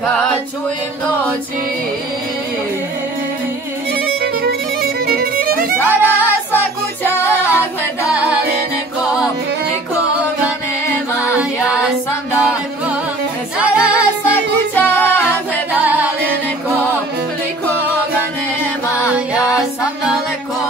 Kad čujem noći zarasla kuća, gleda li nekom, nikoga nema, ja sam daleko. Zarasla kuća, gleda li nekom, nikoga nema, ja sam daleko.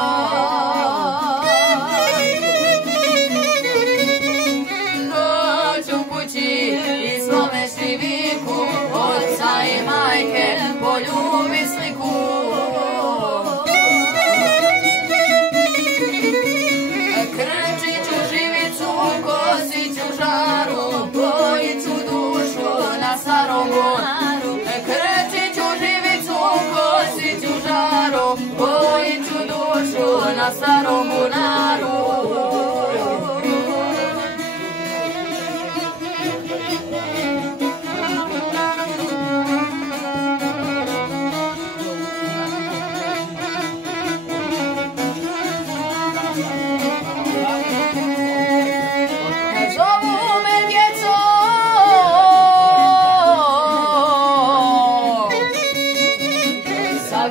Dođu kući i slomeš viku, oca i majke poljubi sliku. Krčiću živicu, kosiću žaru, bojiću dušu na starom bunaru. Krčiću živicu, kosiću žaru, bojiću dušu na starom bunaru.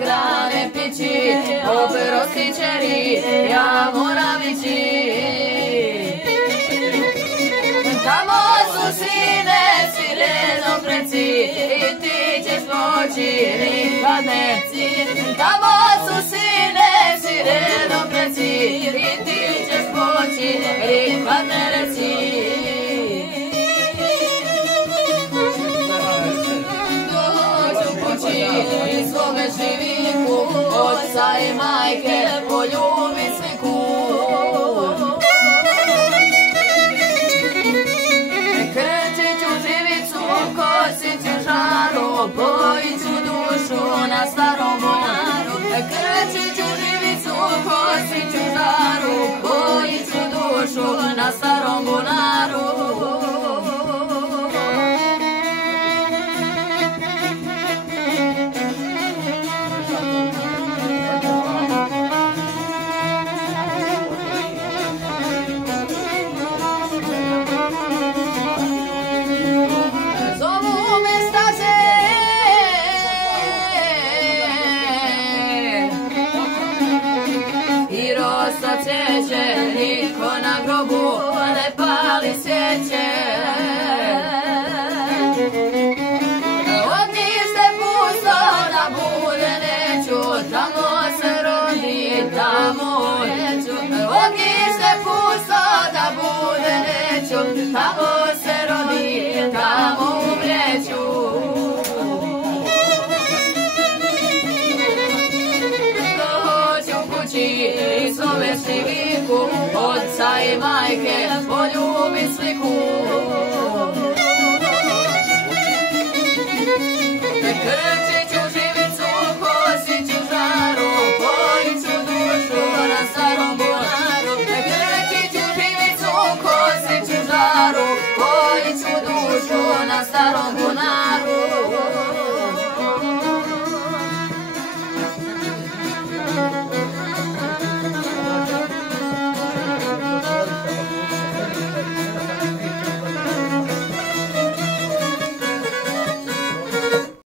Grane pići, operosti čeri, ja moram ići. Tamo su sine, sirenom preci, i ti ćeš moći nikad ne ci. Tamo su sine, sirenom preci, i ti ćeš moći nikad ne reci. I svome živiku, oca i majke poljubi sliku. Krčiću živicu, kosiću žaru, bojiću dušu na starom bunaru. Krčiću živicu, kosiću žaru, bojiću dušu na starom bunaru. Cveće, niko na grobu ne pali svijeće. Ognjište pusto da bude neću, tamo se rodi, tamo neću. Ognjište pusto da bude neću, tamo se rodi, tamo umreću. I zoveš viku, oca i majke poljubi sliku. Krčiću